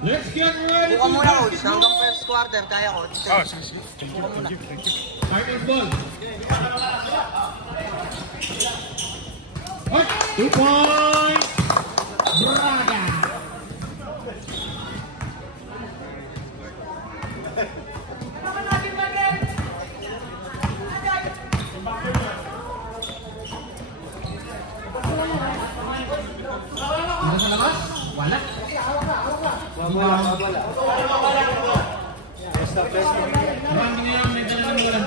Let's get ready to muna, coach. Hanggang first quarter, kaya ko. Oh, sige. Thank you. Starting ball. 2 points. Braga. Sa labas? Wala. Marami na yan, may dala ng wala.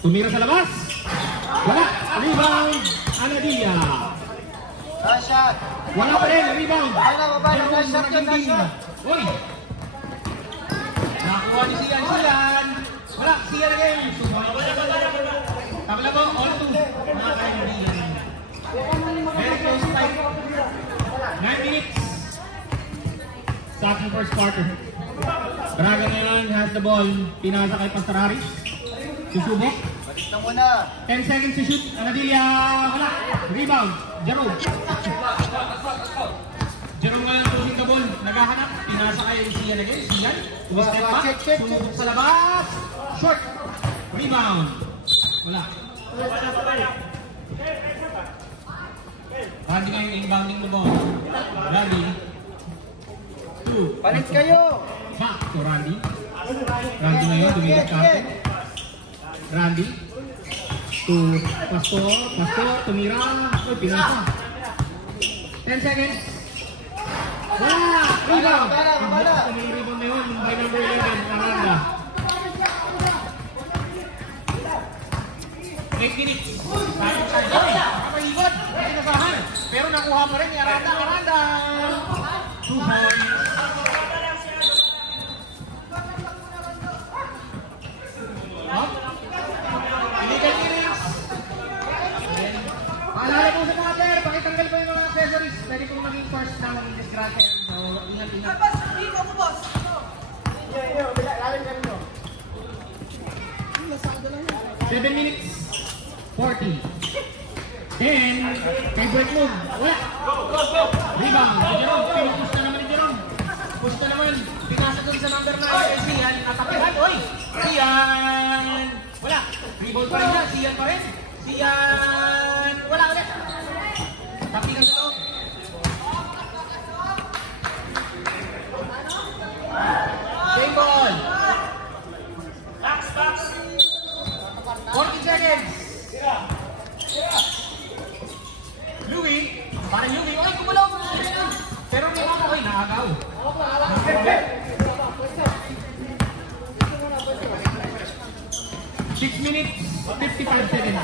Tumira sa labas. Wala. Rebound. Anadilla. Wala pa rin. Rebound. Uy. Nakuha ni Sian. Wala. Sian again. Tabla mo. All two. Nakakaya. Very close time. 9 minutes. Starting first quarter. Braga ngayon has the ball. Pinasa kay Pastraris. Susubok. 10 seconds to shoot. Anadilla. Wala. Rebound. Jerome. Jerome ngayon pushing the ball. Naghahanap. Pinasa kay Sian again. Sian. Step back. Sumubok sa labas. Short. Rebound. Wala. Randy ngayon inbounding the ball. Randy. 2. Palit kayo! Back to Randy. Randy ngayon, dumilag kate. Randy. To Pastor. Tumira. Uy, pinasa. 10 seconds. Wala! Rebound! May rebound na yun by number 11, Aranda. 8 minutes. Kapag-ikot. Pinasahan. Pero nakuha pa rin ni Aranda. 2 points. Illegal innings. Paalala po sa mga player, pakitanggal po yung mga accessories. Pwede pong maging first na maging disgrate. So, ingat. Dito ako, boss. Lalim ka nyo. 7 minutes. 40. Then, kay break move. Wala. Rebound. Jerome. Push na naman ni Jerome. Push na naman. Pinasa dun sa number 9. Sian. Natapihan. Oy! Sian. Wala. Rebound pa rin niya. Sian pa rin. Sian. Wala ulit. Tapihan sa loob. Same ball. 40 seconds. Louie. Parang Louie. Oy, kumulaw. Pero may mga ko'y nakagaw. 6 minutes, 55 seconds.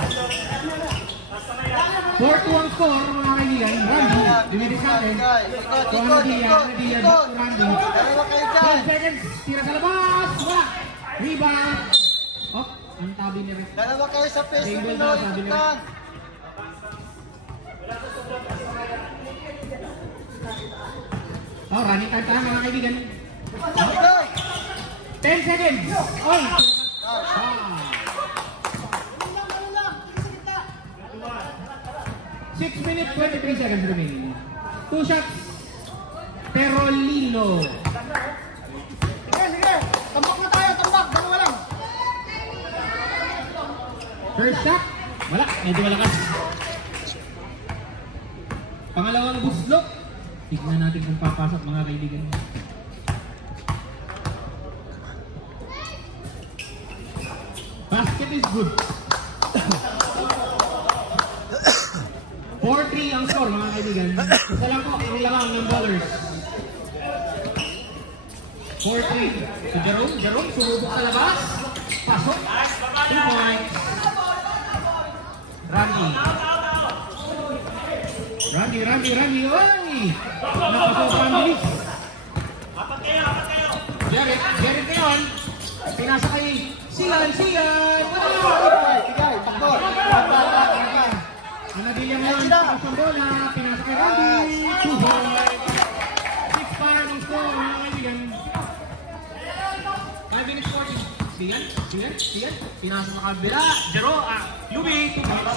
4-2 ang score, mga kaibigan. Randy, dumidis natin. Anadilla, Randy. 12 seconds, tira sa labas. Wala. Rebound. Oh, ang tabi ni Rick. Dalawa kayo sa face na Pinoy. Oh, running time tayo mga kaibigan. 10 seconds. Oy. 6 minutes, 23 seconds remaining. 2 shots. Perolino. Sige. Tambak na tayo, tambak. Dalawa lang. First shot. Wala. Medyo malakas. Pangalawang buslok. Tignan natin kung papasok mga kaibigan. Basket is good. 4-3 ang score mga kaibigan. Isa lang po ang lamang ng ballers. 4-3. Si Jerome sumubok sa labas. Pasok. 2 points. Randy. Oy! Napasok ang bilis. Apat kayo. Jared ngayon. Pinasa kay Sian. Anadilla ngayon. Tapos ang bola. Pinasa kay Randy. 2 points. 6 para ng score mga kaibigan. 5 minutes 40. Sian. Pinasa sa kabila. Louie. 2 points.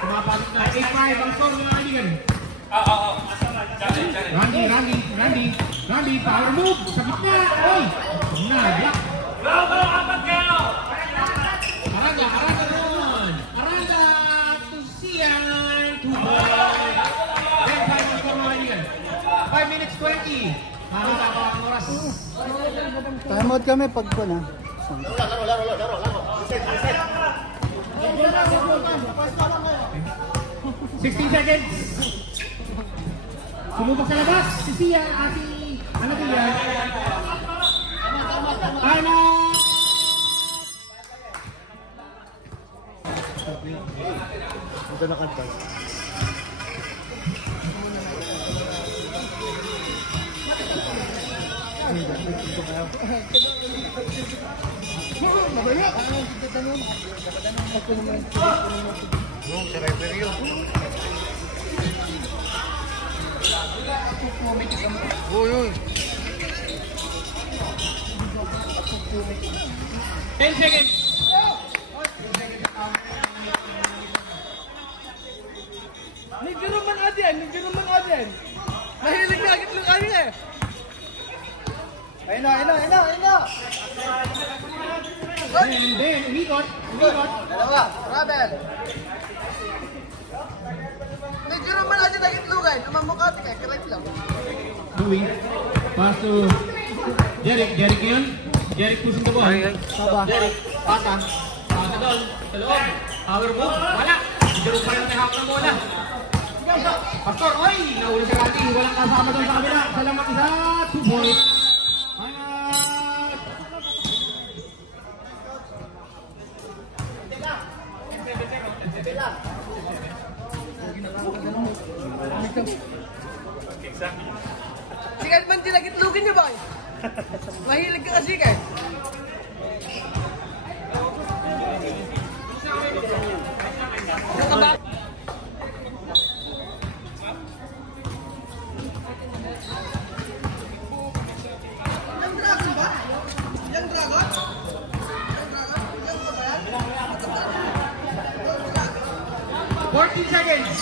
Kumapasok na 8-5 ang score mga kaibigan. Randy, power move sa gitna. Oy, naglock. Aranda ron. Aranda to Sian. 2 points. Then 5 minutes for mga kaibigan. 5 minutes 20. Mahal ang oras. Time out kami pag po na. Laro. 16 seconds. Sumubok sa labas. Si Sia, ano ba yan? Ano? Ito na kanta. Uy. 10 seconds. Nagkaroon man adyan. Nahilig na agad lang kami eh. Ayun na. Then, umikot. Dalawa, Rabel. Nagkaroon man adyan agad lugay. Namamukati ka, correct lang. Louis. Pass to Jeric yun. Jeric pushing the ball. Saba. Jeric, pasa doon. Sa loob. Power move. Wala. Jeric pa rin may hawak ng bola. Pastor, oy! Nahuli si Randy. Walang kasama doon sa kabila. Salamat isa. 2 points. Sikat man tinagitlukin niyo ba? Mahilig ka kasi kay. Yang dragon ba? Yang dragon? 14 seconds.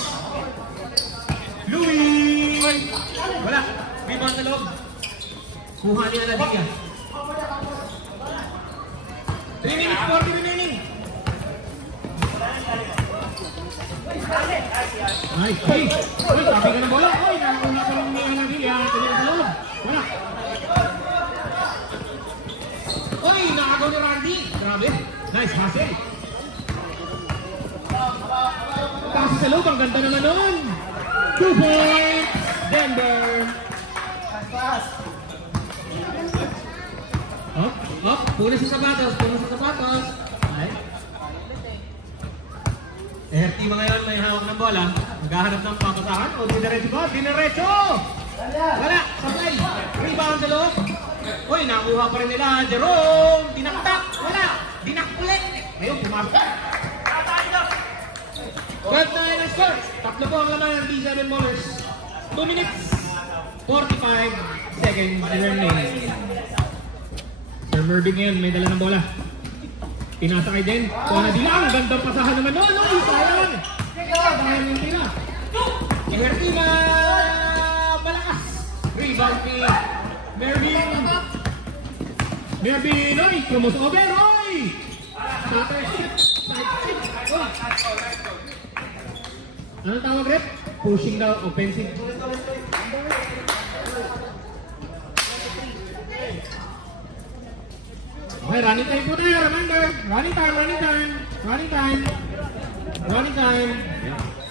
Louis! Wala. Rebound sa loob. Kuha niya na din yan. 3 minutes 40 remaining. Nice. Hey! Uy, sabi ka ng bola. Uy, nakakuna pa lang niya na din yan. Tumira sa loob. Wala. Uy, nakagaw ni Randy. Grabe. Nice hustle. Kasi sa loob, ang ganda naman nun. 2 points. Denver. Up. Puno sa sapatos. Ay. RT mga yun, may hawak ng bola. Maghahanap ng pampasahan. O, diniretso ba? Diniretso! Wala. Supply. Rebound sa loob. Uy, nakuha pa rin nila. Jerome. Dinaktak. Wala. Dinakpulit. Ngayon, pumasok. 12-9 ang score. Tatlo po ang laman ng D7 Bowlers. 2 minutes 45 seconds remaining. Sir Mervin ngayon, may dala ng bola. Pinasa kay Den. Kuha na dilang. Gandang pasahan naman. No, sayang. Sayang yung tira. Iherti na malakas. Rebound ni Mervin. Oy, crossover. Oy! Starter ship. Side ship. Anong tawag, Rep? Pushing daw, offensive. Okay, running time po tayo, remember. Running time.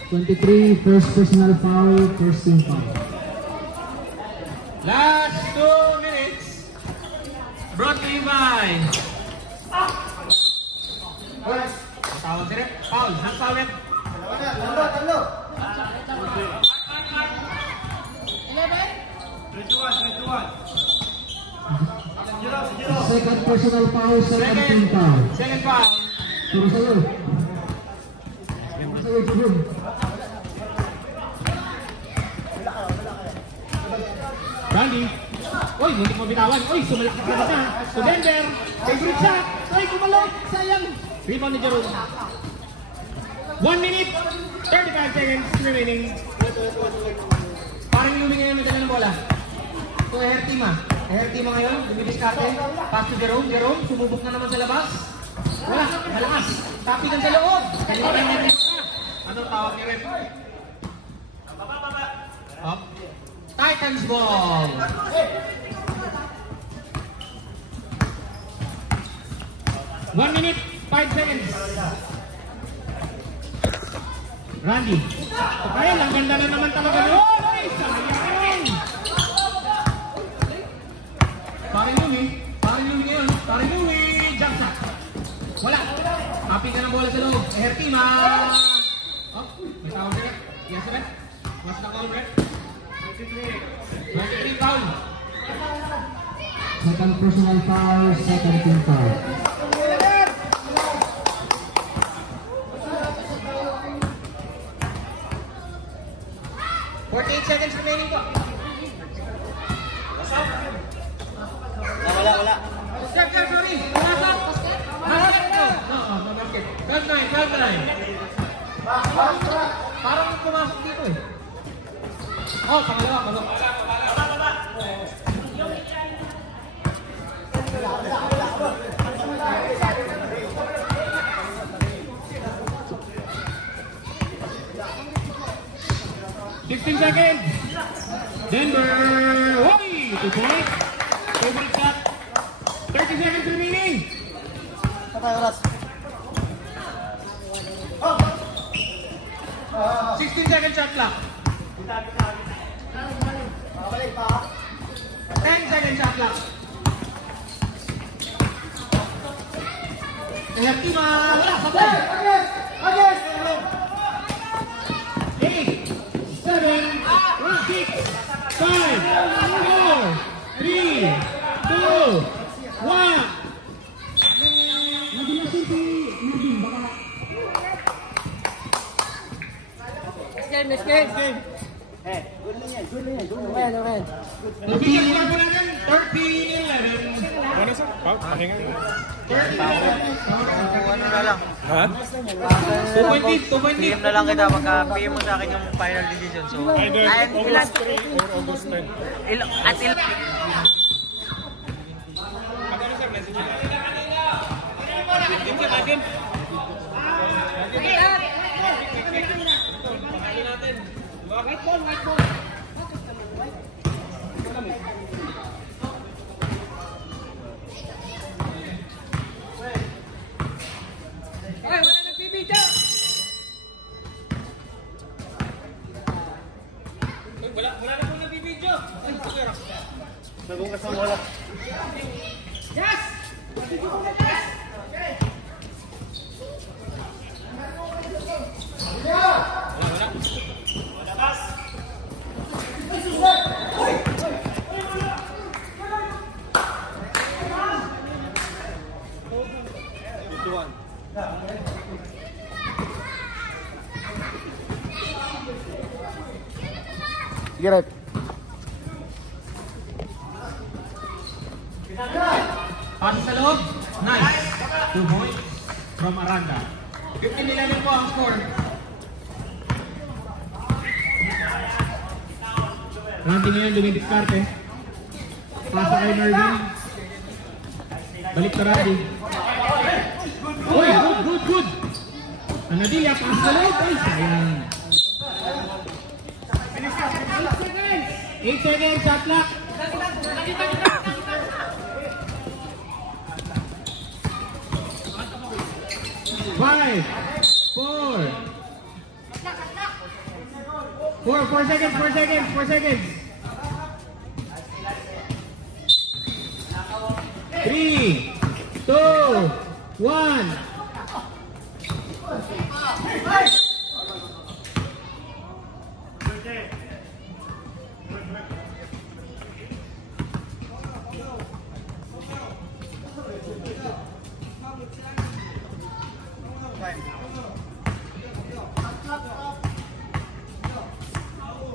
23, first personal foul, first team foul. Last 2 minutes. Brought to you by... Tawag si Rep. Foul. Hang foul, Rep. Tatlo. 11? Second personal foul, second team foul. Second foul. Puro sa'yo. Puro. Randy. Uy, hindi ko bitawan. Uy, sumalakit na siya. So Denver. Favorite shot. Uy, kumalok. Sayang. Rebound ni Jerome. 1 minute 35 seconds remaining. Parang Lumi ngayon madala ng bola. Ito hair team ah. Hair team ngayon, dumidiskarte. Pass to Jerome. Jerome, sumubok na naman sa labas. Wala, malakas. Tapigan sa loob. Kalimutan niya rin. Anong tawag niya rin? Up. Titans ball. One minute, 5 seconds. Randy. Kaya lang, ganda na naman talaga. Oy! Sayang! Parang Lumi ngayon. Parang Lumi. Jump shot. Wala. Happy ka ng bola sa loob. Hertima. Oh, may tawag na. Yes, sir. Mas na call, Brett. 23 foul. Second personal foul, second team foul. Seconds remaining po. Wala. Step, sorry. Basket. No, basket. 12-9. Parang pumasok dito eh. Oh, pangalawa. Pasok. Seconds. Denver. Hoy! 2 points. Favorite shot. 30 seconds remaining. 16 second shot clock. 10 second shot clock. Hertima. Wala. Sabay. 8, 7, 6, 5, 4, 3, 2, 1. Next game. Official score po natin, 13-11. Ano sir? Pahinga. 13-11. Ano na lang. Ha? 2.8. PM na lang kita pagka-PM mo sa akin yung final decision. So, Either ilan? August 3 or August 10. At ilan? Wala na po nabibidyo. Nagugas ang bola. Yes! Get it. Pasok sa loob. Nice. 2 points from Aranda. 15-11 po ang score. Ranting ngayon, dumidiskarte. Pasa kay Mervin. Balik ka Randy. Uy, good. Anadilla, pasok sa loob. Ay, sayang. 8 seconds, shot clock. 5, 4, 4 seconds, 4 seconds, 4 seconds. 3, 2, 1.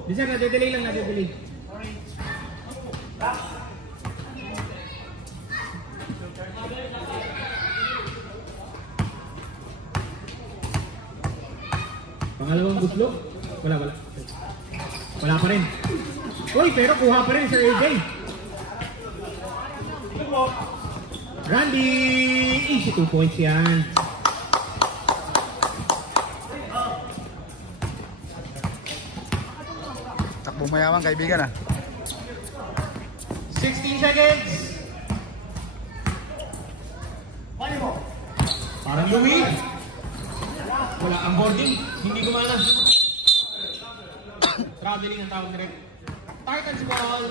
Di sir, nade-delay lang, nade-delay. Pangalawang buslo? Wala. Wala pa rin. Uy, pero kuha pa rin Sir AJ. Randy! Easy 2 points yan. Takbo mayaman kaibigan ah. 16 seconds. Parang Louis. Wala ang boarding. Hindi gumana. Traveling ang tawag direct. Titans ball.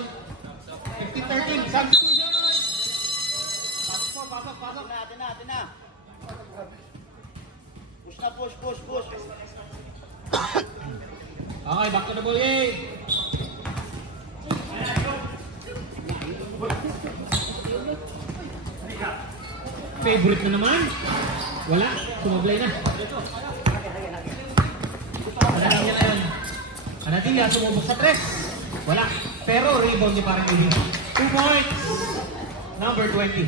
15-13. Substitution. Pasok. Atin na. Push na, push. Okay, back to the ball game. Favorite na naman. Wala, sumablay na. Anatilia na yun. Anatilia, sumubok sa 3. Wala, pero rebound niya parang hindi. 2 points. Number 20.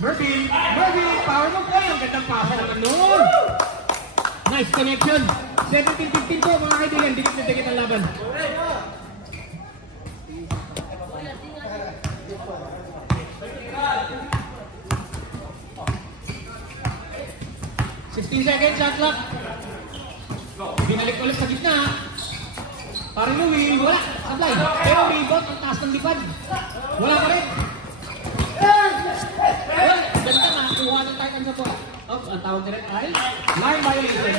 Mervin, power mo po. Ang gandang pasa naman noon. Nice connection. 17-15 po mga kaibigan. Dikit na dikit ang laban. Seconds, shot clock. Binalik ulit sa gitna. Parang Louis, wala. Sablay. Pero rebound, ang taas ng lipad. Wala pa rin. Ganda na, kuha ng Titans sa po. Oh, ang tawag nila ay line violation.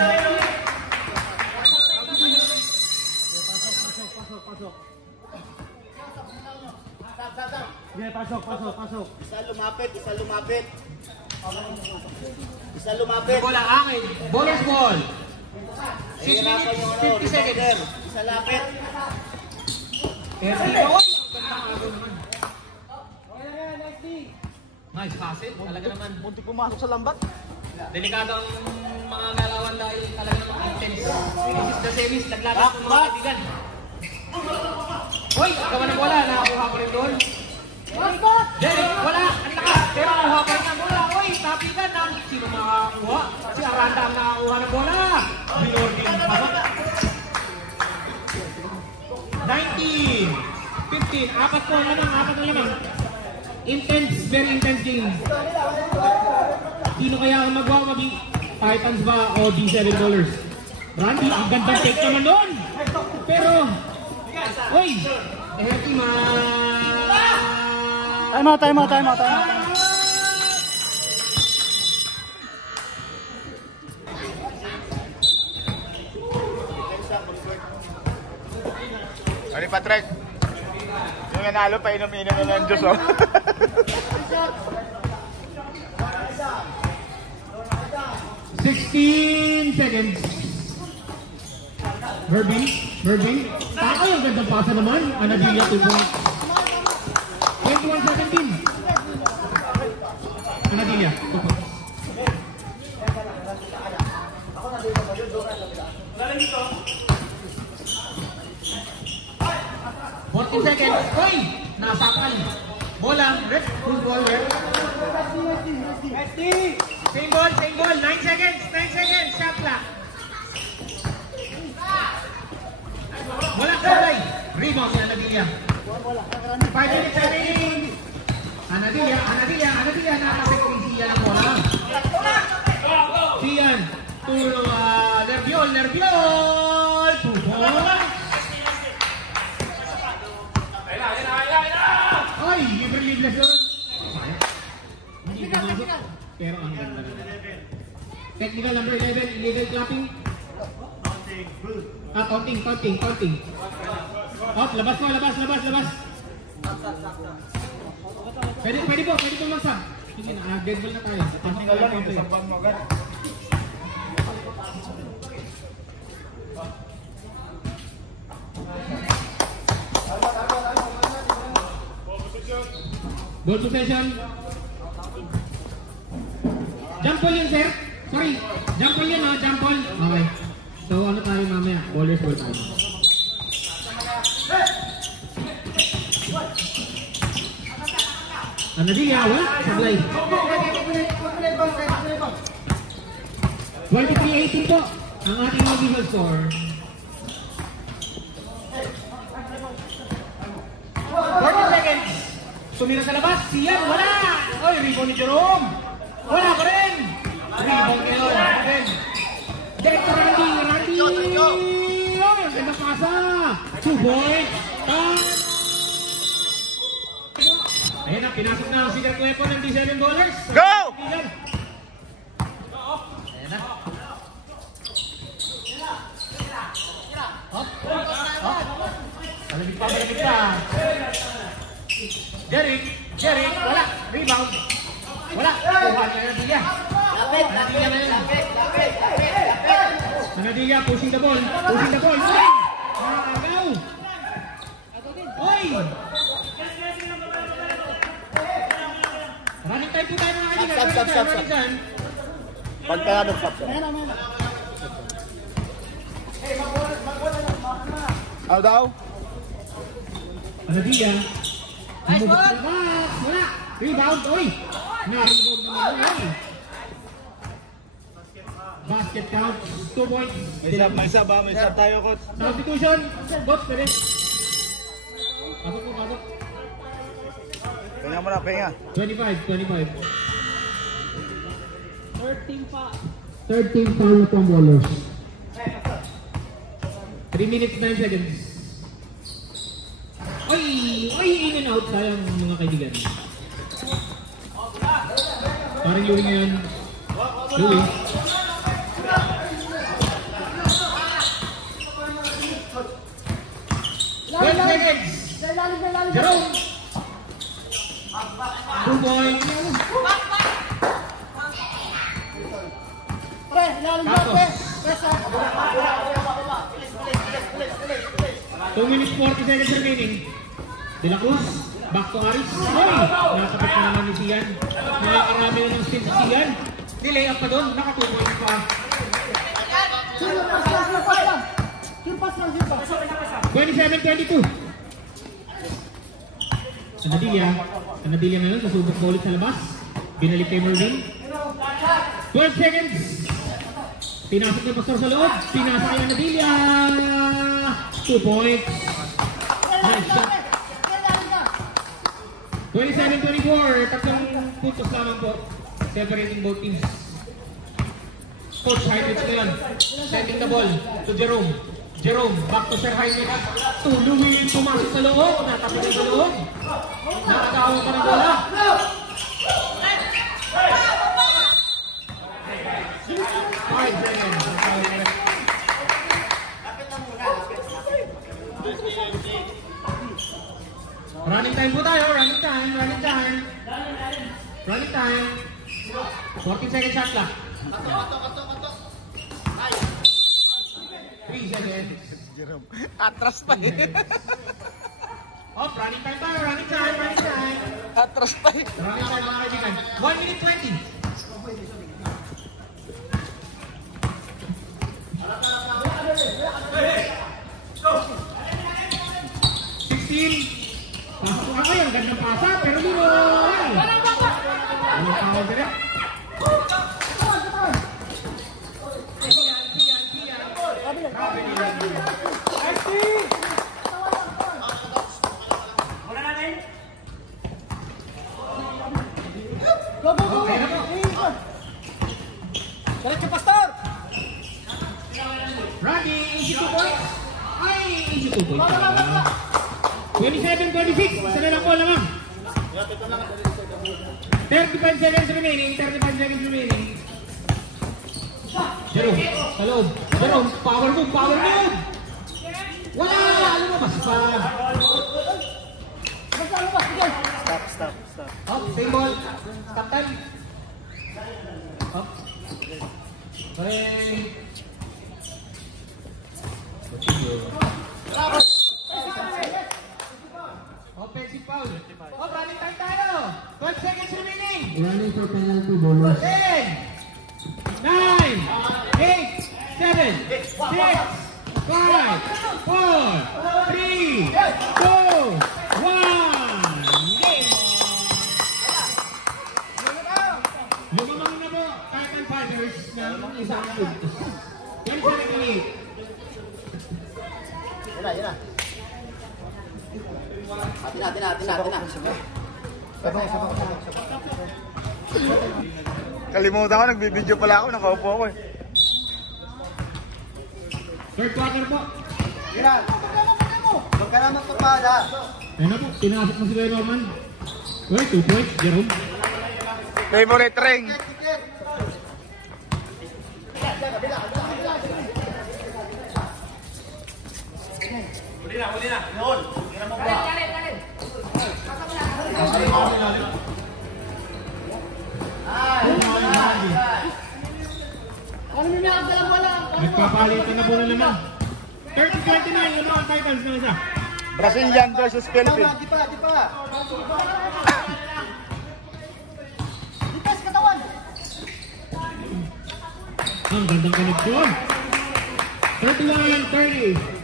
Pasok. Isa lumapit. Bola akin. Bonus ball. 6 minutes, 50 seconds. Isa lapit. Nice pass. Talaga naman. Muntik pumasok sa lambat. Delikado ang mga galawan dahil talaga naman intense. This is the series. Naglagas ng mga kaibigan. Hoy! Gawa ng bola. Nakakuha ko rin doon. Derek, wala. Ang lakas. Pero kuha pa rin ang bola. Hoy! Tapigan ng sino makakakuha? Si Aranda ang nakakuha ng bola. Binording. Pasok. 19. 15. Apat na naman. Intense. Very intense game. Sino kaya ang magwawagi? Titans ba o D7 dollars? Randy, ang gandang take naman doon. Pero, uy, healthy Time out. Ano Patrick? Yung nanalo pa inom-inom na ng Diyos oh. 16 seconds. Mervin. Taka yung gandang pasa naman. Anadilla 2 points. 21-17. Anadilla 2 points. Seconds. Hoy! Nasakal. Bola. Red. Full ball. Red. Same ball. 9 seconds. Shot clock. Bola sabay. Rebound ni Anadilla. 5 minutes remaining. Anadilla. Nakapit ni Sian ang bola. Sian. Turo. Nerviol. 2 points. Ay, libre doon. Pero ang ganda na. Technical number 11, illegal clapping. Counting. Up, labas. Pwede po magsab. Sige na, dead ball na tayo. Technical lang, ito sa bang mo agad. Ball possession. Jump ball yun, sir. Sorry. Jump ball yun, jump ball. Okay. So, ano tayo mamaya? Ballers ball tayo. Anadilla, wala? Sablay. 23-18 po. ang ating official score. 40 seconds. Sumira sa labas. Siyan, wala. Oy, rebound ni Jerome. Wala pa rin. Rebound ngayon. Again. Direct sa Randy. Oy, ang ganda pasa. 2 points. Ayan na, pinasok na ang secret weapon ng $7. Go! Ayan na. Hop. Malamig pa. Jeric, wala. Rebound. Wala. Kuha na Nadilla. Nadilla, pushing the ball. Nakagaw. Oy! Running time po tayo mga kaibigan. Stop. Pagkala stop. Daw. Nadilla. Nice ball! Wala! Rebound! Oy! Na-rebound naman yun. Basket count. 2 points. May sab tayo, coach. Substitution. Both pwede. Pasok. Pahinga mo na, pahinga. 25. 13 foul upon bowlers. 3 minutes 9 seconds. Oy, in and out. Sayang mga kaibigan. Parang Louie ngayon. Louie. Seconds. Jerome. 2 points. Tapos. 2 minutes 40 seconds remaining. De La Cruz, back to Aris. Nakapit na naman ni Sian. Nakakarami na ng steal si Sian. Delay up pa doon, naka 2 points pa. 27-22. Nadilla ngayon, sasubok pa ulit sa labas. Binalik kay Mervin. 12 seconds. Pinasok ng Pastor sa loob. Pinasok kay Nadilla. 2 points. Nice shot. 27-24. Tatlong puntos lamang po. Separating both teams. Coach Heinrich na yan. Sending the ball to Jerome. Back to Sir Heinrich. To Louie. Pumasok sa loob. Natapos sa loob. Nakatawa pa ng bola. 5 seconds. Running time po tayo. Running time. 14 seconds shot clock. 3 seconds. Atras pa eh. Running time tayo. Running time. Atras pa eh. Running time mga kaibigan. 1 minute 20. Pasok ko ako yung gandang pasa, pero di mo. Walang tawag ka rin. Diretso, Pastor! Randy, easy 2 points. Easy 2 points. 27-26, isa na lang po lamang. 35 seconds remaining. Jerome, sa loob. Jerome, power move. Wala, lumabas pa. Stop. Up, same ball. Stop time. Up. Okay. Offensive foul. Running time tayo. 12 seconds remaining. Running for penalty bowlers. 10, 9, 8, 7, 6, 5, 4, 3, 2, 1. Lumamang na po, Titan Fighters ng isang puntos. 27 Yan na. Atin na. Sabang. Kalimutan ko, nagbibideo pala ako, nakaupo ako eh. Third quarter po. Yan. Huwag ka naman papada. Ayun na po, pinasok mo si Kuya Norman. Uy, 2 points, Jerome. Favorite ring. Nagpapalitan na po na naman. 30-29, ano ang titles ng isa? Brazilian versus Philippines. Di pa. Ang gandang koneksyon. 31-30.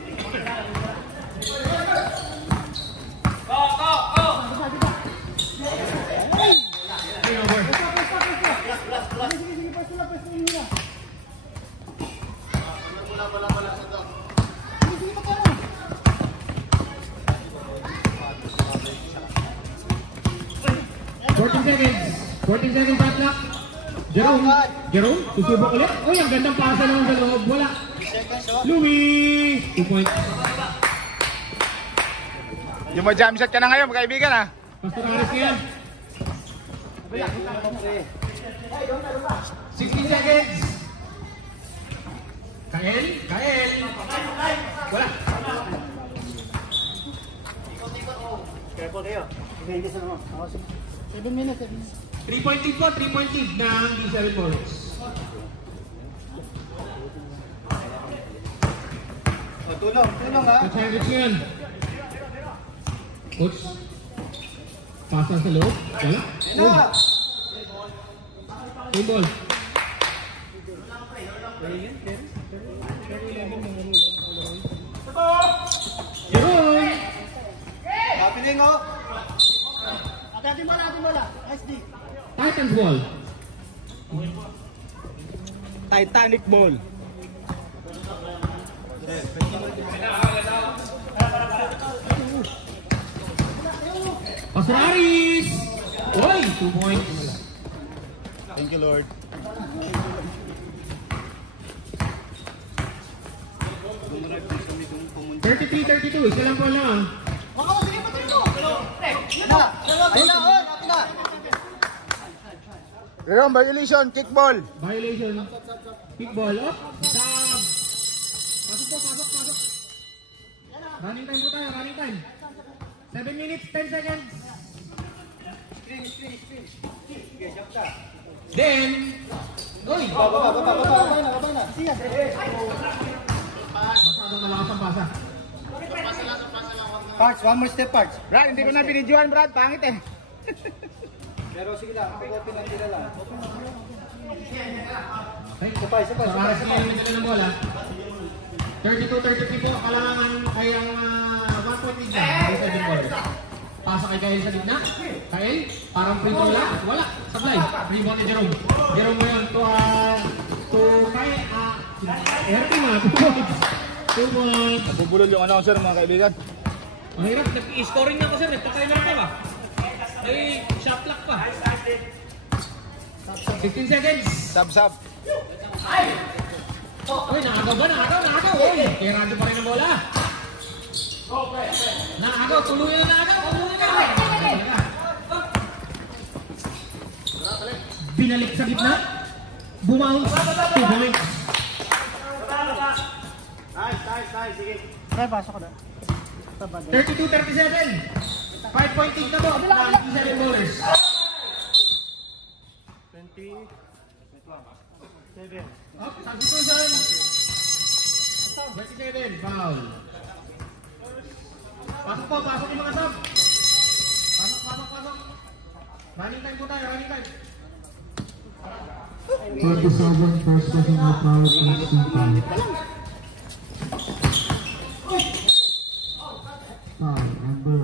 Fourteen seconds shot clock. Jerome, susubok ulit. Uy, ang gandang pasa naman sa loob. Wala. Louis! 2 points. Yung ma-jam shot ka na ngayon, kaibigan ha. Pastor Harris yan. 16 seconds. Kael. Wala. Careful kayo. Hindi sa naman. 7 minutes. 3-point lead po, 3-point lead ng D7 Bullets. Tulong ha. Coach Hendricks yun. Coach. Pasa sa loob. Wala. Team ball. Jerome! Kapiling o. Atin bola. SD. Titans ball. Titanic ball. Pastor Harris! Oy, 2 points. Thank you, Lord. $33-32, isa lang po lang. Jerome, violation, kickball. Violation. Kickball. Up. Stab. Pasok. Running time po tayo, running time. 7 minutes, 10 seconds. Then, uy! Baba na. Masyadong malakas ang pasa. Parts, one more step parts. Brad, hindi ko na binidyoan, Brad. Pangit eh. Pero sige lang, open ang tira lang. Okay. Sapay. So, para sa mga limit ng bola. 32-33 po, kailangan ay ang 1 point lead na. Pasa kay Kael sa gitna. Kael, parang free throw lang. Wala, sablay. Rebound ni Jerome. Jerome ngayon to Kael. Erty na, 2 points. 2 points. Nabubulol yung announcer, mga kaibigan. Ang hirap, nag-scoring na ako sir. Nagpa-timer ka ba? May shot clock pa. 16 seconds. Sub. Uy, nakagaw ba? Nakagaw. Uy, kaya radyo pa rin ang bola. Nakagaw, tuluyan na nakagaw. Binalik sa gitna. Bumounce. 2 points. Nice. Sige. Kaya pasok ko na. 32-37. 5-point lead na po. Ng D7 Bowlers. 27. Up, substitution. 27, foul. Pasok yung mga sub. Pasok. Running time po tayo, running time. 47 first personal foul, foul number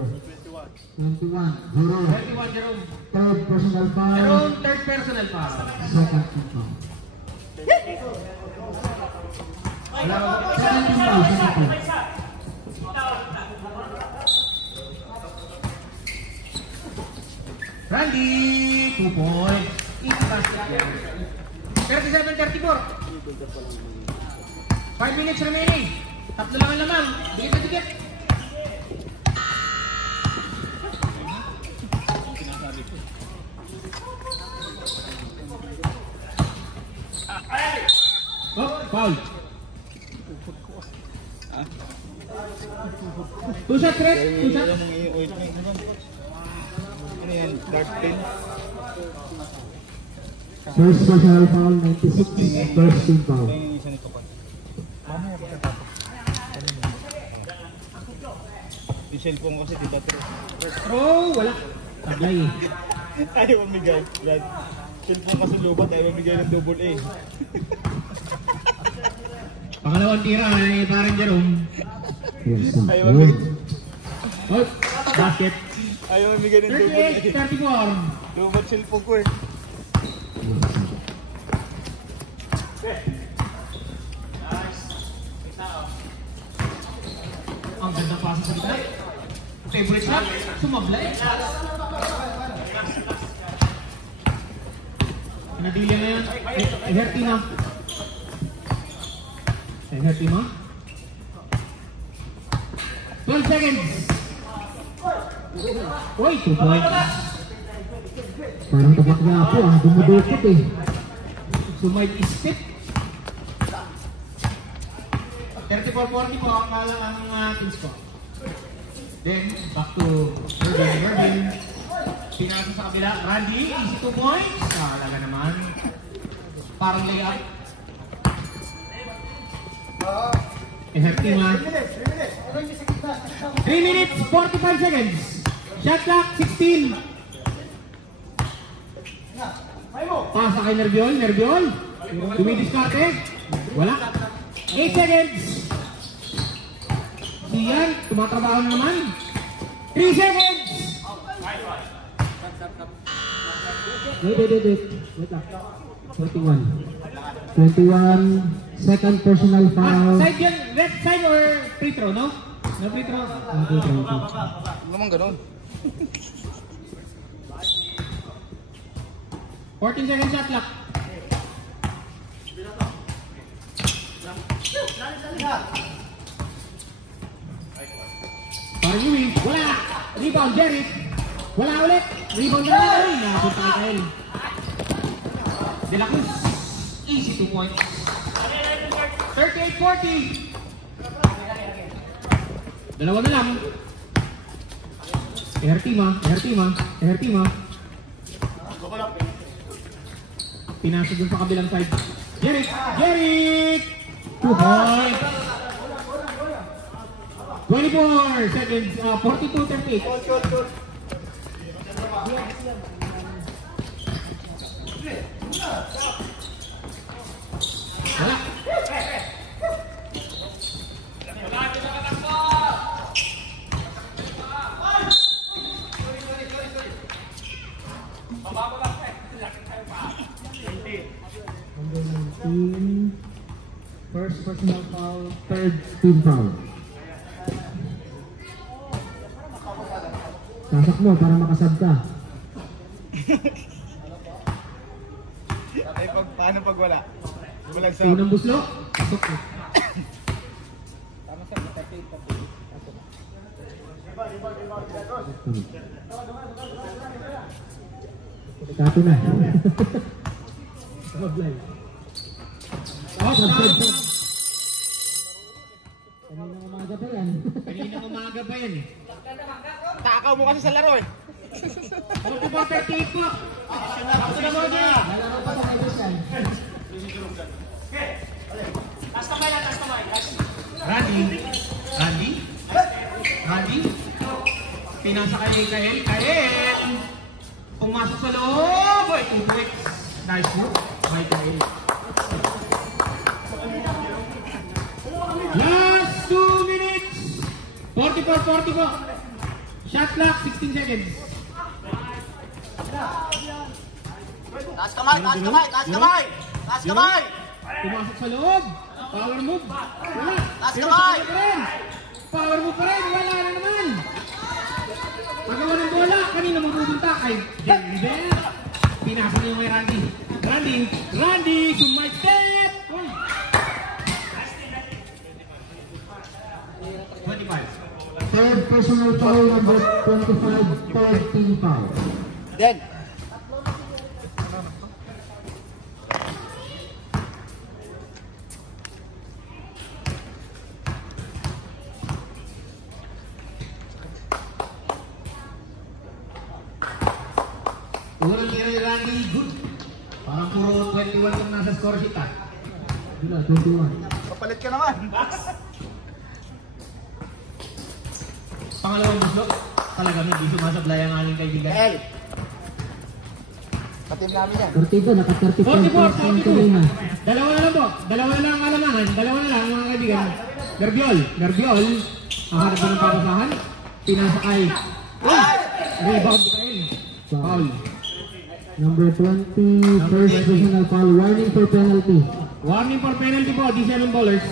21, Jerome. 21, Jerome. Third personal foul. Jerome, third personal foul. Second team foul. Wala ko. Second team foul, second team. Randy, 2 points. Easy basket yan. 37-34. 5 minutes remaining. Tatlo lang ang laman. Dikit na dikit. Oh, foul. 2 shots, Red. 2 shots. Ano yan? Dark pin? First personal foul, 96. First team foul. Yung isa nito pa. Mamaya pagkatapos. Yung cellphone kasi dito. Oh, wala. Taglay eh. Ayaw mamigay. Yan. Cellphone kasi lubat. Ayaw mamigay ng double A. Pangalawang tira ay parang Jerome. Yes, sir. Ayaw mamigay. Oh, basket. Ayaw mamigay ng double A. 38-34. Lubat cellphone ko eh. Ang ganda pasa sa gitna. Favorite shot, sumablay. Pinadili na yan. Herty na. Herty na. 12 seconds. Uy, 2 points. Parang tabak na ako, dumudukot eh. Sumay isip. 34-40 po ang teams ko. Then, back to Mervin. Pinasa sa kabila. Randy, easy 2 points. Talaga naman. Parang layup. Herty man. 3 minutes, 45 seconds. Shot clock, 16. Pasa kay Nerviol. Nerviol. Dumidiskarte. Wala. 8 seconds. Siyan, tumatrabaho na naman. 3 seconds. Wait. Wait lang. 21. 21. Second personal foul. Side yan, left side or free throw, no? No free throw. Okay. Ano naman ganun? 14 seconds shot clock. Parang Yui, wala! Rebound, Jeric! Wala ulit! Rebound na rin! Napunta kay Kyle. De La Cruz, easy 2 points. 38-40. Dalawa na lang. Ehertima. Pinasok dun sa kabilang side. Jeric! 2 points! 24 seconds, 42-38. Wala. First personal foul, third team foul. Sasak mo para makasab ka. Ay, paano pag wala? Walang sa... Unang buslo. Pasok ko. Kato na. Mablay. Kaninang umaga pa yan. Kaninang umaga pa yan eh. Takaw mo kasi sa laro eh. 44-38 po. Ako na mo din. Lalaro pa sa kaibigan. Randy. Pinasa kay Kael. Pumasok sa loob. Ay, 2 points. Nice move. By Kael. Last 2 minutes. 44-40 po. Shot clock, 16 seconds. Taas kamay! Pumasok sa loob. Power move. Wala. Taas Pero kamay! pa rin. Power move pa rin. Wala na naman. Pagawa ng bola. Kanina magpupunta kay Denver. Pinasa niyo kay Randy. Randy. Sumartet. 25. Third personal foul, number 25, 13 foul. Dead. Unang tira ni Randy, good. Parang puro 21 yung nasa score sheet ah. Wala, 21. Kapalit ka naman. Pangalawang buslok, talagang hindi sumasablay ang aming kaibigan. L. Patim namin yan. 32, naka 34 points ang Tulina. Dalawa na lang po. Dalawa na lang ang alamahan. Dalawa na lang mga kaibigan. Garbiol. Ang harap ng papasahan. Pinasa kay. Rebound kayo. Foul. Number 20, first personal foul, warning for penalty. Warning for penalty po. D7 ballers.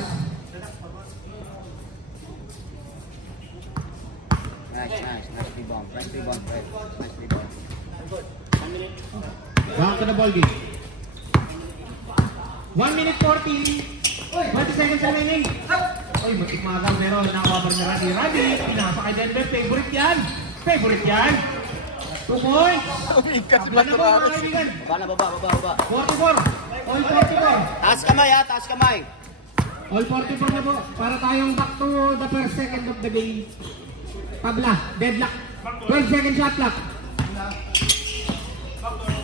Nice rebound. Nice rebound. Back to the ball game. 1 minute 40. 20 seconds remaining. Oy, matikmagang pero nakawabar na Randy. Pinasa kay Denver. Favorite yan. 2 points. Abla na po mga kaibigan. Baba. 44. All 44. Taas kamay ha, taas kamay. All 44 na po. Para tayong back to the first second of the game. Tabla. Deadlock. 12 second shot clock.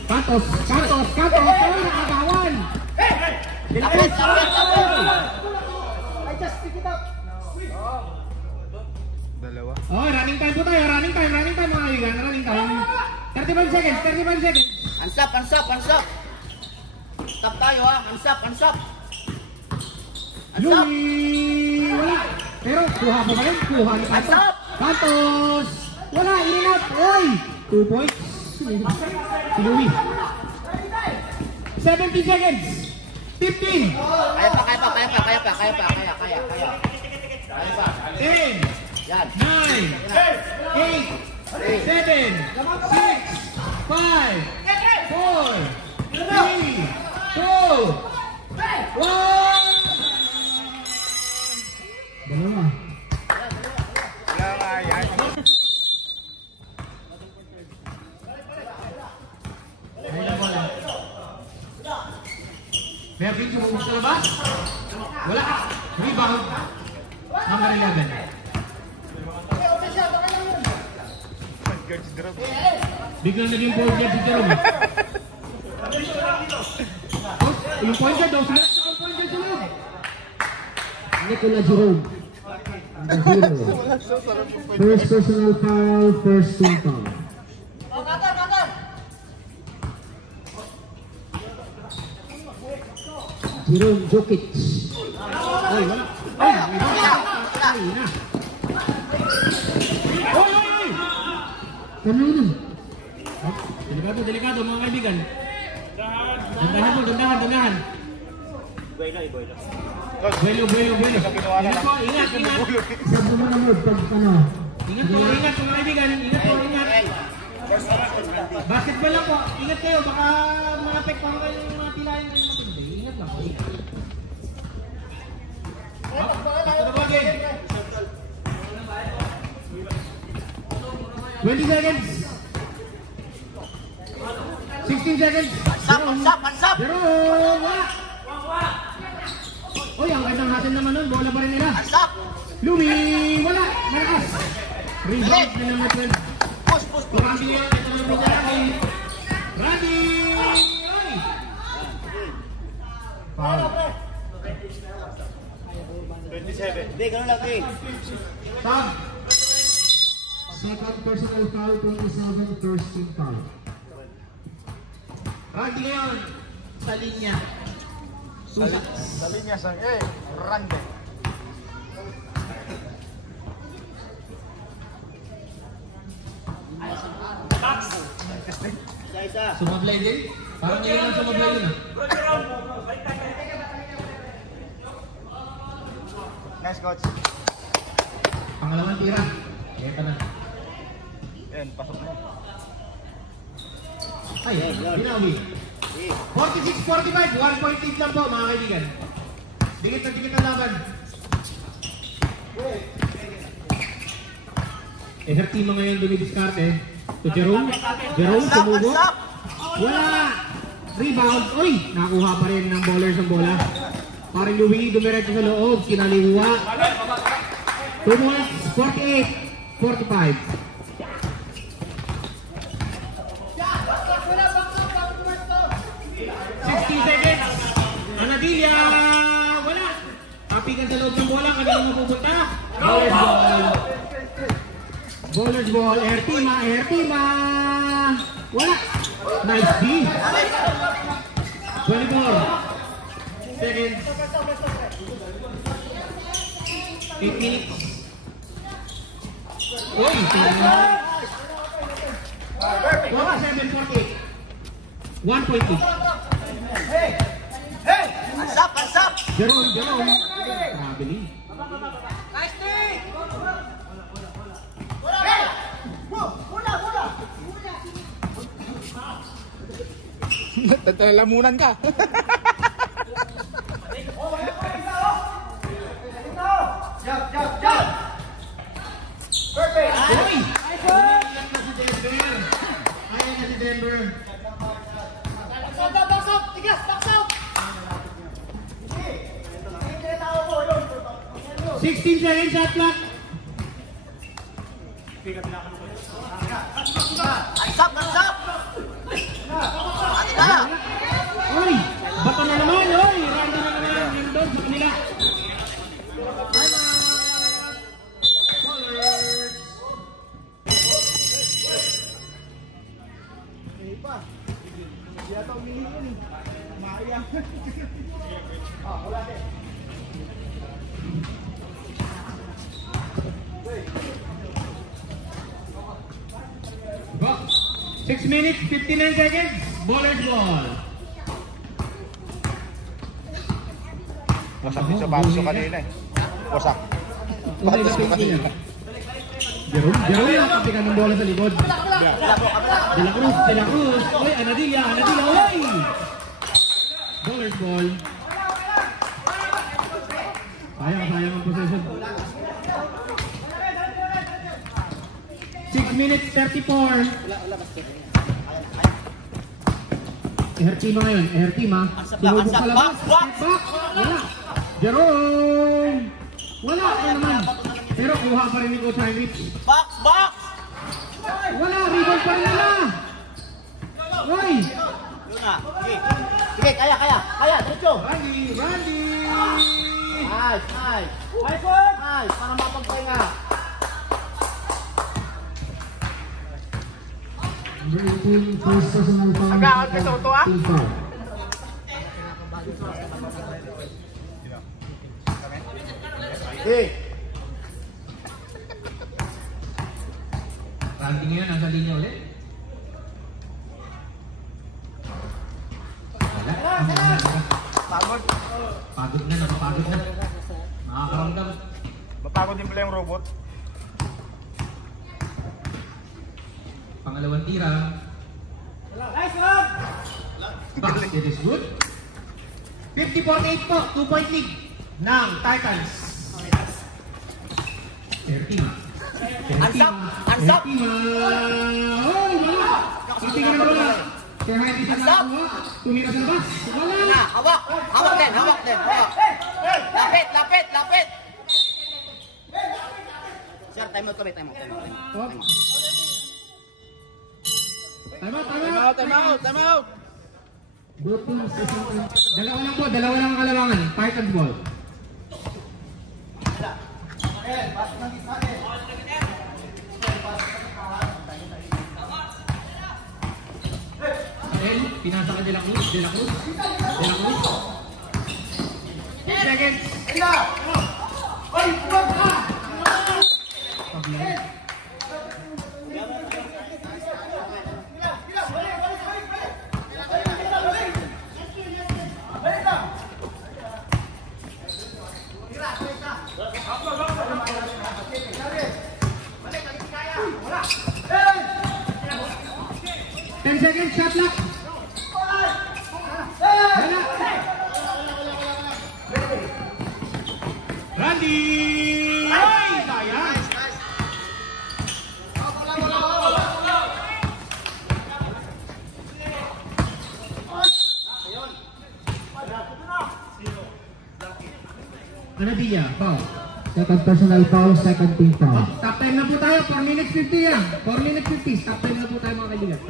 Katos. Oh, nakagawan. Lapit. Oh, running time po tayo. Running time mga kaibigan. Running time. 35 seconds. Hands up. Stop tayo ha, hands up. Louie! Wala. Pero kuha pa ba yun? Kuha ni Katos. Katos! Wala, in-out. Oy! 2 points. Si Louie. 17 seconds. 15. Kaya pa. 10. Yan. 9. 8. 7. 6. 5. 4. 3. 2. 1. Dalawa. Mervin sumubok sa labas. Wala. Rebound. Number 11. Biglang naging ball guard si Jerome. Yung point guard daw. Sila sa point guard sa loob. Nicola Jerome. Number 0. First personal foul, first team foul. Jerome Jokic. Oy, wala. Oy, Oy! Kanina. Delikado mga kaibigan. Dandahan. Buelo. Ingat. Sabi mo na mo, pag ano. Ingat mga kaibigan. Ingat. Basketball lang po. Ingat kayo. Baka ma-apektuhan kayo yung mga tilayan kayo matindi. Ingat lang po. Back to the ball game. 20 seconds. 16 seconds. Hands up. Jerome, wala. Uy, ang gandang natin naman nun. Bola pa rin nila. Hands up. Louie, wala. Malakas. Rebound na naman 12. Push. Randy, ito na naman Randy. Randy! Ay! Foul. 27. Hindi, ganun lang din. Tag. Second personal foul, 27, first team foul. Randy ngayon. Sa linya. Dali niya sa Rande. Isa. Sumablay din. Parang ngayon lang sumablay din ah. Nice, coach. Pangalawang tira. Ito na. Yan, pasok mo. Ay, binawi. 46-45. 1 point lead lang po, mga kaibigan. Dikit na laban. Team ngayon dumidiskarte. To Jerome. Jerome, sumubo. Wala! Rebound. Uy! Nakuha pa rin ng bowlers ang bola. Parang Louie dumiretso sa loob. Kinaliwa. 2 points. 48-45. 60 seconds. Anadilla. Wala. Kapigan sa loob ng bola. Kanina mapupunta. Bowlers ball. Bowlers ball. Air Tima. Wala. Nice D. 24 seconds. 8 minutes. Uy, 47-48. 1 point lead. Hands up! Jerome. Traveling. Tatalamunan ka. Perfect! Uy! Ayan na si Denver. Box out! Tigas! Box out! 16 seconds shot clock. Hands up! Uy! Bato na naman! Uy! Randa na naman! Yung doon sa kanila. Go! 6 minutes, 59 seconds. Bowler's ball. Wasak din sa baso kanina eh. Wasak. Baso kanina. Jerome, kapikan ng bola sa likod. De La Cruz. Uy, Anadilla, uy! Bowler's ball. Sayang ang possession. 6 minutes, 34. Ehertima ngayon, Tumubog sa labas. Step back. Wala. Jerome. Wala ka naman. Pero kuha pa rin ni Coach Heinrich. Box! Wala, rebound pa rin nila. Uy! Sige, kaya, diretso! Randy! Nice! Para mapagpahinga! Number 18, first personal foul. Agad ka sa auto, ah? Team foul. Okay. Randy ngayon, nasa linya ulit. Pagod. Napapagod na. Nakakaramdam. Mapagod din pala yung robot. Pangalawang tira. Back, it is good. 50-48 po, 2 point lead ng Titans. Ertima. Hands up! Oh, wala! Tingnan mo wala. Kaya hindi sa nakuha. Tumira sa labas. Wala! Hawak din! Lapit! Sir, time out. Time out! Both teams isang Dalawa lang ang kalamangan. Titans ball. Pinasa ka De La Cruz. 2 seconds. Ten seconds, shot clock. Wala. Randy! Ay, sayang. Ano diya? Foul. Second personal foul, second team foul. Stop time na po tayo. 4 minutes 50 yan. 4 minutes 50. Stop time na po tayo mga kaibigan.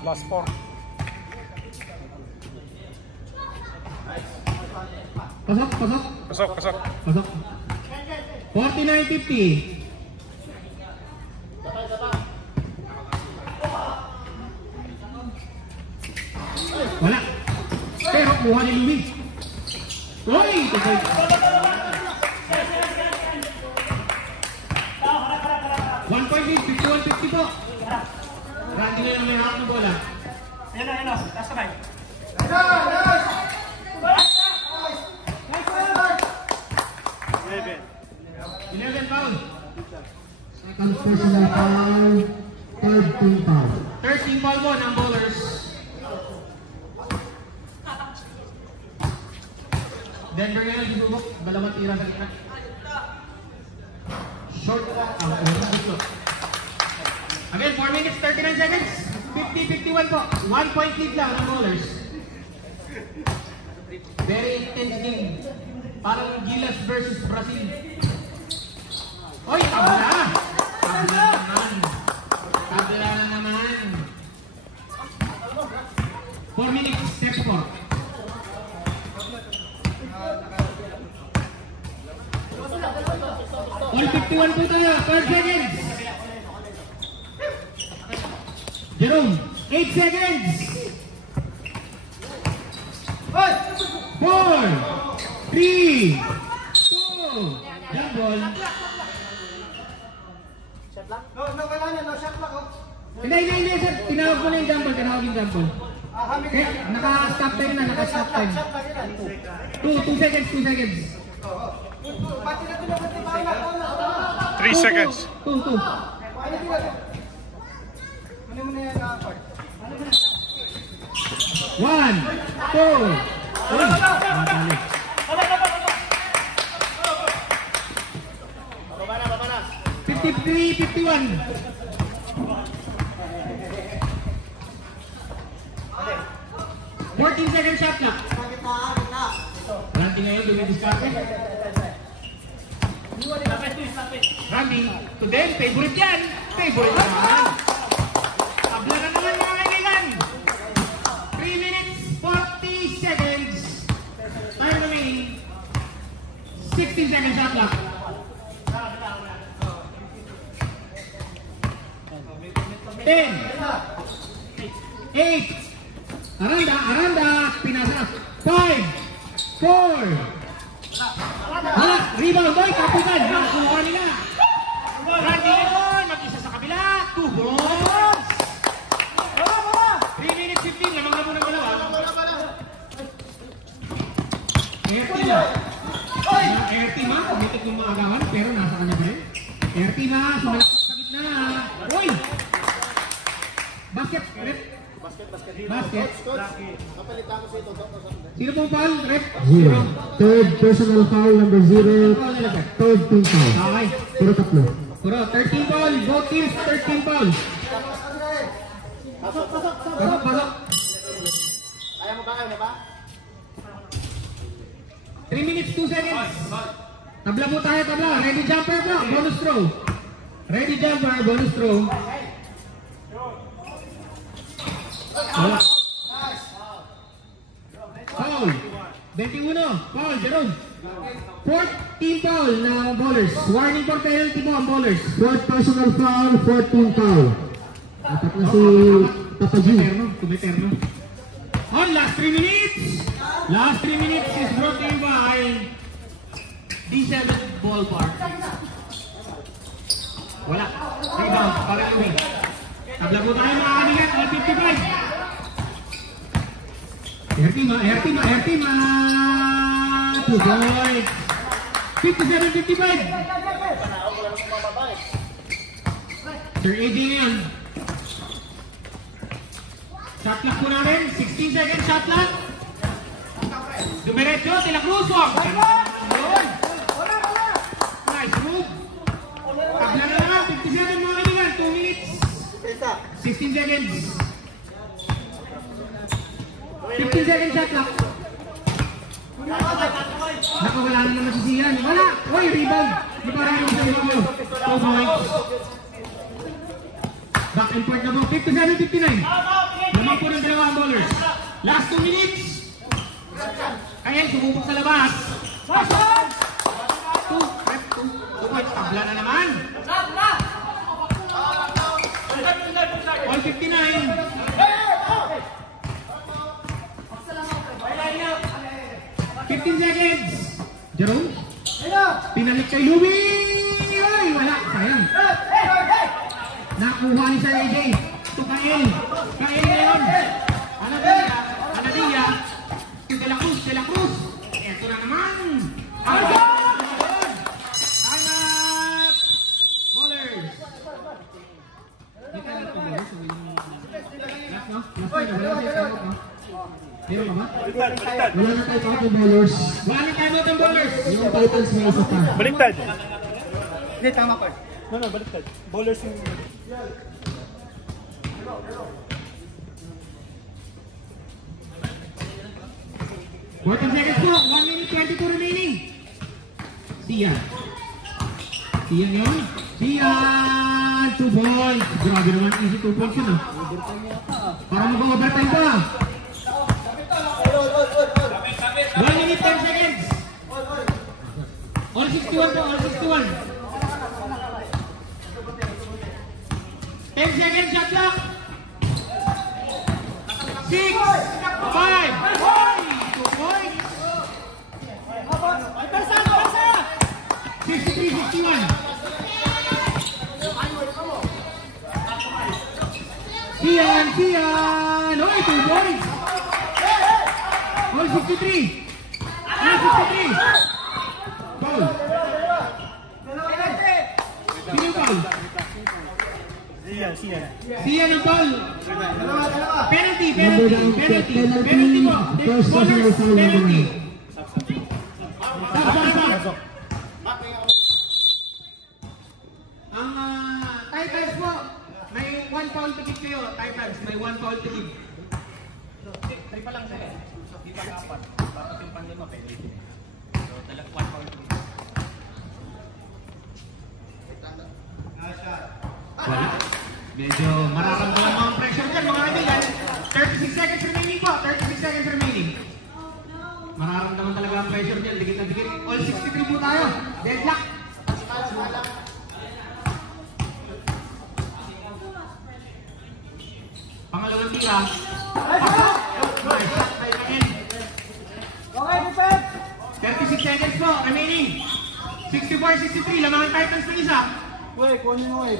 Last 4. Pasok, pasok. Pasok, pasok. Pasok. 49-50. Wala. Pero buha ni Louis. Uy! Tukay. One point lead, 51-50 po. Randy na yung may hawak ng bola. Ayun o. Last kamay. 11 foul. Second personal foul, third team foul. 13 foul po ng bowlers. Denver ngayon nagsubok. Dalawang tira sa gitna. Short. Again, 4 minutes, 39 seconds. 50-51 po. 1 point lead lang ng bowlers. Very intense game. Parang Gilas versus Brazil. Oy, tabla! Tabla naman. Tabla na naman. 4 minutes, step 4. All 51 po tayo, 12 seconds. Jerome, 8 seconds. 4, 3, 2, jump ball. Hindi, sir. Tinawag ko na yung jump ball. Tinawag yung jump ball. Okay, naka-stop time na, naka-stop time. 2 seconds, 2 seconds. 3 seconds. 2. 1, 2. Uy, matali. 53-51. 14 second shot na. Randy ngayon, dumidiskarte. Randy, to them, favorite yan. Favorite naman. Tabla na naman mga kaibigan. 3 minutes, 40 seconds. Time remaining. 16 second shot clock. 10, 8, Aranda, pinasa. 5, 4. Rebound, boy, kapitan. Nakuha nila. Randy ngayon, mag-isa sa kabila. 2 balls. 3 minutes 15, lamang na po ng dalawa. Air team ha, kumitik yung mga agawan, pero nasa kanya ba yun? Air team ha, sumalak sa gitna. Uy! Basket. Sino pong foul? Rep? 0. Third personal foul, number 0. Third team foul. Okay. Puro tatlo. Puro, 13 foul. Both teams, 13 foul. Pasok. 3 minutes, 2 seconds. Tabla po tayo, tabla. Ready jumper po, bonus throw. Ready jumper, bonus throw. Wala. Foul. 21. Foul, Jerome. 14 foul na bowlers. Warning for penalty po ang bowlers. Fourth personal foul, 14 foul. Atak na si Papa G. Kumeterno. On last 3 minutes. Last 3 minutes is brought to you by D7 Ballpark. Wala. Rebound. Para Louis. Tabla po tayo mga kanigan. 155. Air team. 2 points. 57-55. Sir AJ ngayon. Shot clock po natin. 16 seconds shot clock. Dumiretso, Tila Cruz. Nice move. Tabla na naman. 57 mga kaibigan. 2 minutes. 16 seconds. 15 seconds shot clock. Nakawala na naman si Sian. Wala! Uy, rebound! Di pa rin yung sa iyo. 2 points. Back and forth na po. 57-59. Naman po ng dalawang bowlers. Last 2 minutes. Ayan, sumubok sa labas. 2 points. Tabla na naman. All 59. 15 seconds. Jerome. Pinalik kay Louie. Ay, wala. Sayang. Nakuha ni Sir AJ. Ito Kael. Kael ngayon. Anadilla. De La Cruz. Ito na naman. Time up. Bowlers. Dito na ito. Last no? Meron ka ba? Wala na tayo out ng bowlers. Wala na tayo out ng bowlers. Yung Titans may isa pa. Baliktad. Hindi, tama pa. No, baliktad. Bowlers yung... 14 seconds po. 1 minute 22 remaining. Sian yun. Sian. 2 points. Grabe naman. Easy 2 points yun ah. Parang mag-overtime pa. 1 minute 10 seconds. All 61 po. All 61. 10 seconds shot clock. 6, 5, 2 points. 53-61. Sian. Oy, 2 points. All 63. All 63. Foul. Sino yung foul? Sian ang foul. Penalty po. Bowlers, penalty. Ang Titans po, may 1 foul to give kayo. Titans, may 1 foul to give. 3 pa lang sila. Di pa 4. Tapos yung panlima pwede. So, talagang 1 foul to give. Wala. Medyo mararamdaman mo ang pressure dyan mga kaibigan. 36 seconds remaining po. 36 seconds remaining. Mararamdaman talaga ang pressure dyan. Dikit na dikit. All 63 po tayo. Deadlock. Pangalawang tira. Okay, defense! 36 seconds po. Remaining. 64-63. Lamang ang Titans na isa. Wait, kunin mo eh.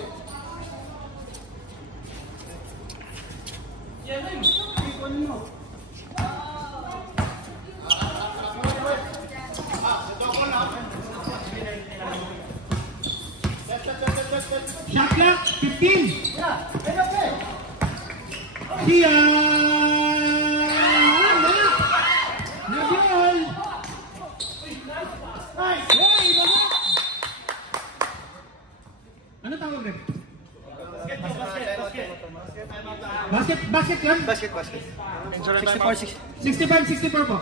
Shot clock, 15. Sian! Wala! Nag-goal! Hey, wala! Ano tawag rin? Basket yun? Basket. 65-64 po.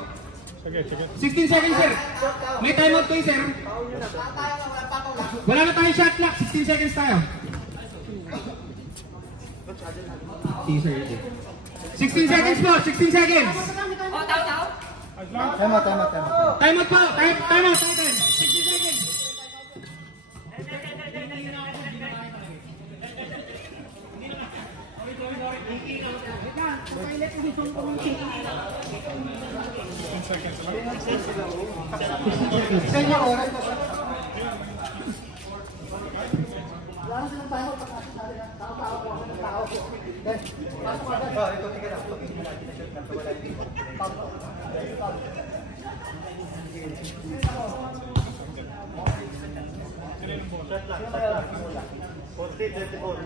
16 seconds, sir. May timeout kayo, sir. Wala na tayong shot clock. 16 seconds tayo. 16 seconds po. 16 seconds. Timeout. Timeout po. Timeout. 16 seconds.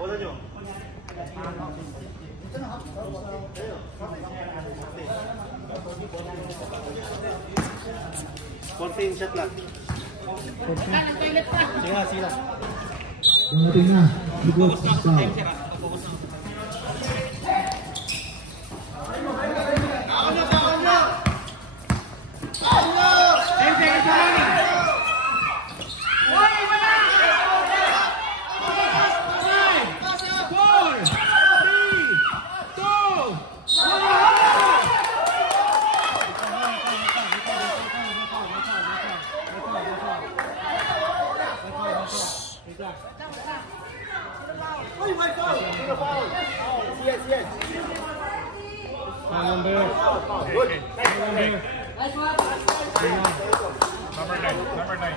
Bola nyo. 14 shot lang. Sige. Dumating na. Sigod sa foul.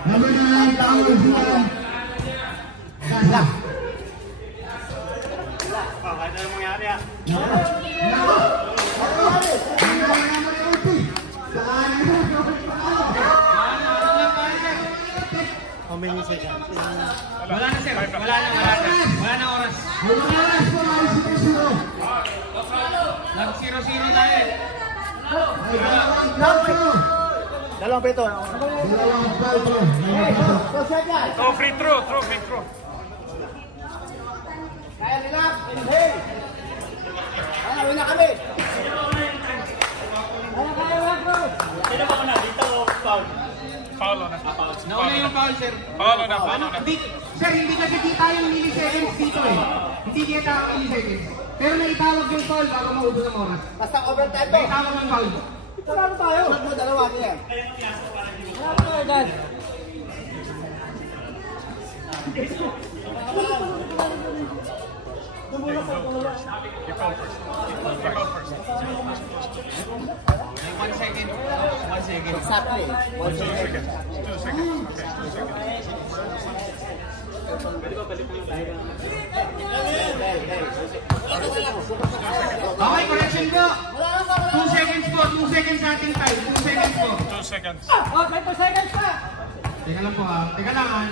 Number 9, Paul Juan. Kasa. Kahit ano mangyari ah. How many seconds? Wala na sir, wala na oras. Nag 0-0 tayo. Dalawang peto. Throw free throw. Kaya nila. Hey. Kaya na kami. Kaya bro. Sino ba na dito o foul? Foul na. Nauna yung foul sir. Foul na. Sir, hindi kasi kita yung milliseconds dito eh. Hindi kita ang milliseconds. Pero naitawag yung foul bago maubos ang oras. Basta overtime to. Naitawag ang foul. Ano tayo? Dalawa niya. Ano tayo dad? You foul first. 1 second. 1 second. Exactly. 2 seconds. 2 seconds. Okay, correction po. 2 seconds po. 2 seconds sa ating time. 2 seconds po. 2 seconds. Oh, 5 seconds pa. Teka lang po ah. Teka lang ah.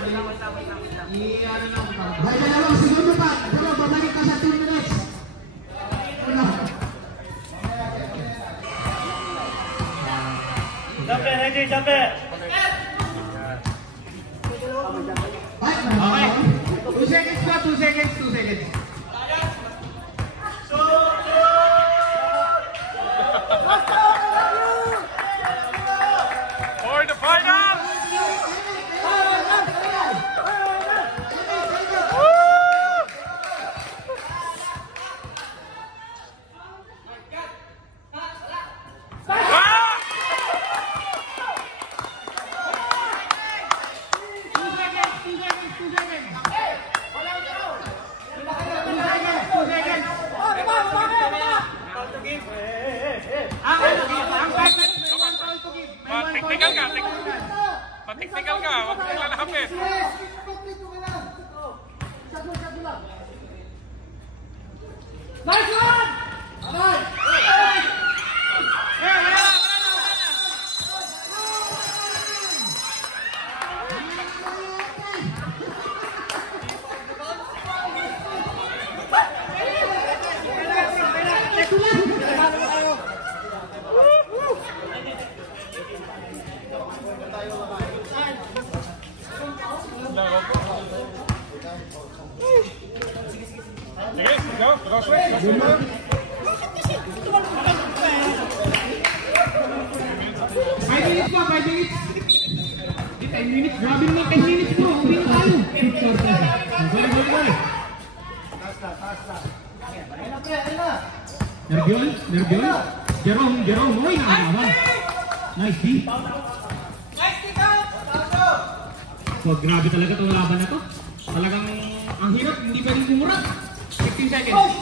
I-ano lang po. May dalawang segundo pa. Pero babalik ka sa 2 minutes. Jumper, ready, jumper. Okay. 2 seconds po. 2 seconds. 2 seconds. For the finals! Technical ka, wag mo nila nakapit. Nice one! Go straight. 5 minutes po, 5 minutes. 10 minutes, grabe naman 10 minutes po. Uwi na tayo. Nerviol. Jerome. Uy, nakakawan. Nice D. So, grabe talaga itong laban na to. Talagang ang hirap, hindi pwedeng kumurap. 15 seconds.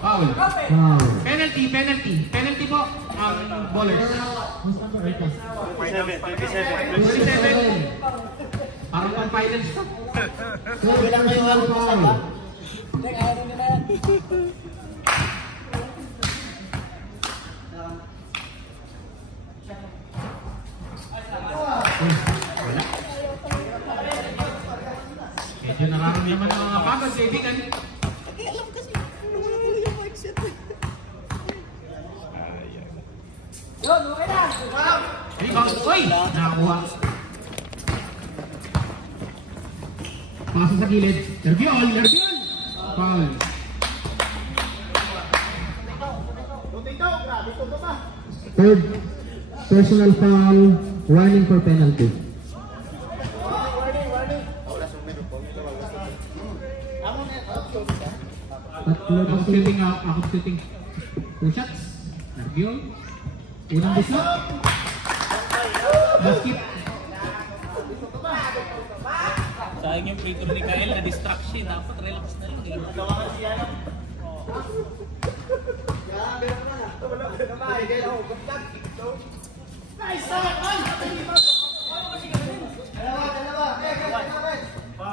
Foul. Penalty po ang bowlers. 27. Parang pang finals to. Bilang kayo ang foul. Wala. Medyo nararamdaman ng mga pagod, kaibigan. Rebound. Uy! Nakakuha. Pasa sa gilid. Nerviol! Nerviol! Foul. Third personal foul, running for penalty. Tatlo Ako shooting. Ako shooting. 2 shots. Nerviol. Unang bisok. Basket. Sayang yung free throw ni Kyle na distraction. Dapat relax na lang eh.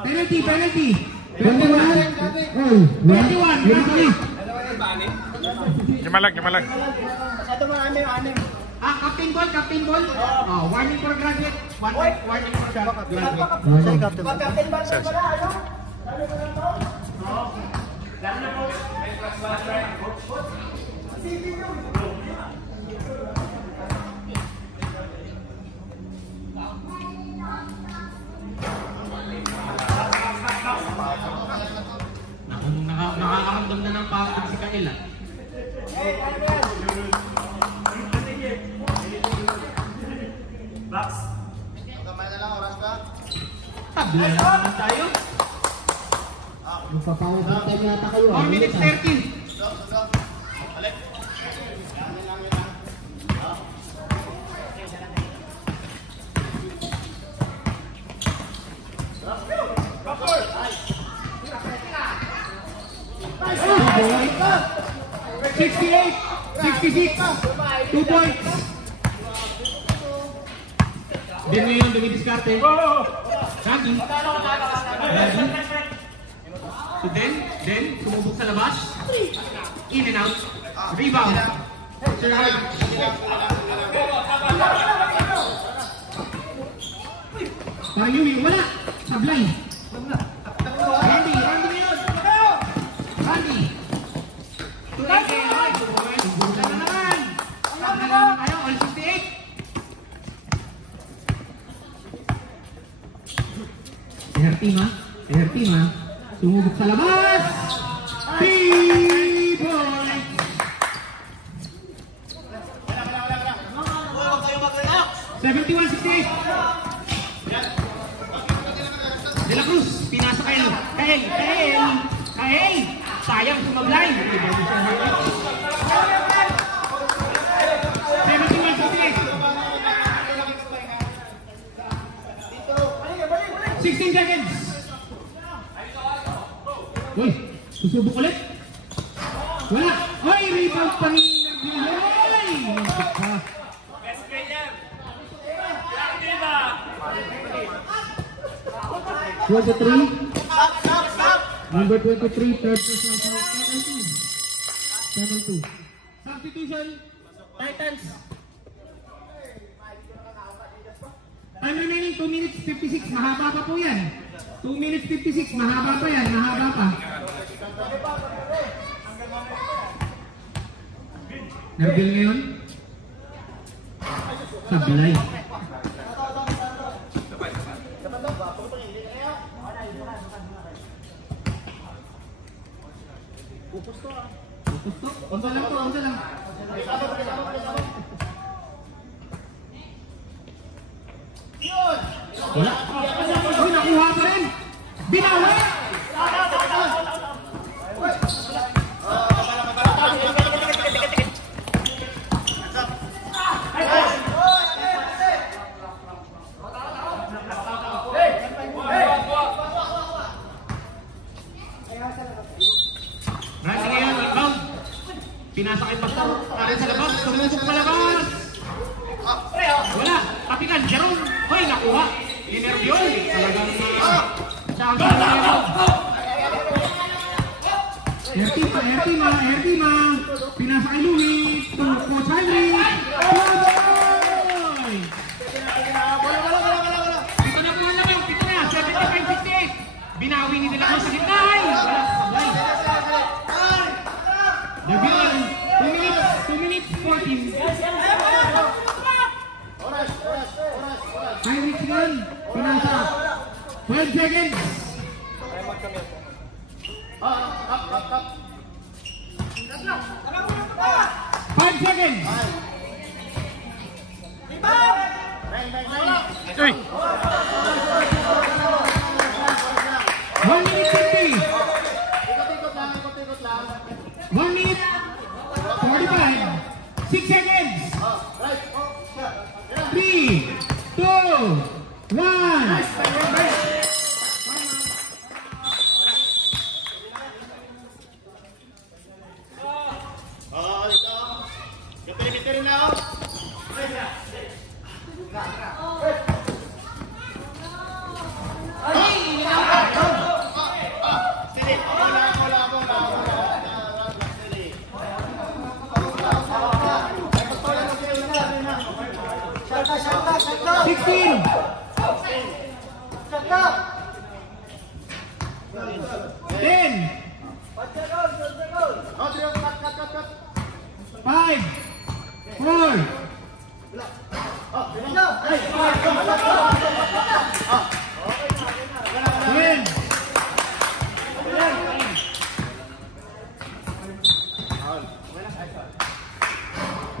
Penalty, penalty. 21. Oh, 21. Penalty. Gimalag, gimalag. Captain ball, captain ball. Warning for graduate. Warning for graduate. Nakakaramdam na ng pagod si Kael. Tabla naman tayo. magpapawag tayo yata kayo. 4 minutes 13. $68, 66, 2 points. Then ngayon, dumidiskarte. Randy. So then, sumubok sa labas. In and out. Rebound. Parang yun, wala. Sablay. Randy ngayon. Randy. Hertima, sumubok sa labas. 3 points. $71-68. De La Cruz, pinasa Kael. Sayang sumablay. 16 seconds. Uy, susubok ulit. Wala. Uy, rebound pa rin. Uy! Number 23, third personal foul, penalty. Substitution, Titans. Time remaining 2 minutes 56, mahaba pa po yan. 2 minutes 56, mahaba pa yan, mahaba pa. Nerbil ngayon. Sablay. Pupusto. Unsa lang. Wala. Uy, nakuha pa rin. Binawi. Randy ngayon, inbound. Pinasa kay Pastor. Karin sa labas. Tumusok sa labas. Wala. Patikan, Jerome. Hoy, nakuha. Linerviol. Talagang sa ang Hertima. Pinasa kay Louie. Tumukot Henry. Heinrich Gun, pinasa. 12 seconds. 5 seconds. Uy! 1 minute 50. 1 minute 45. 6 seconds. 3, 2, 1.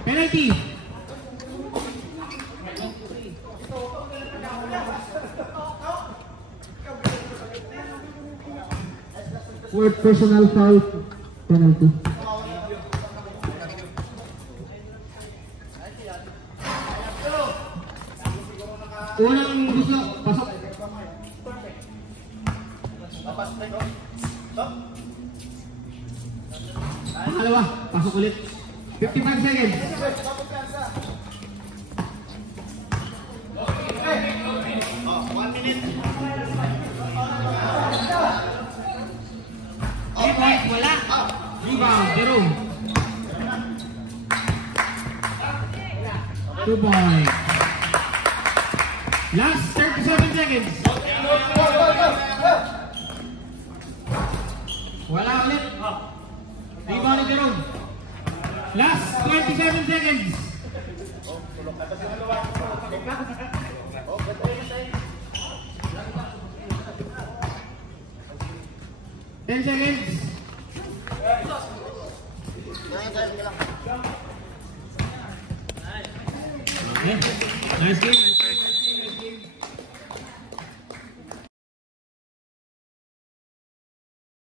Penalty. Fourth personal foul penalty. Unang gusto, pasok. Pangalawa, pasok ulit. 55 seconds. Wala. Rebound, Jerome. 2 points. Last 37 seconds. Wala ulit. Rebound ni Jerome. Last 27 seconds. Ten seconds. Okay. Nice game.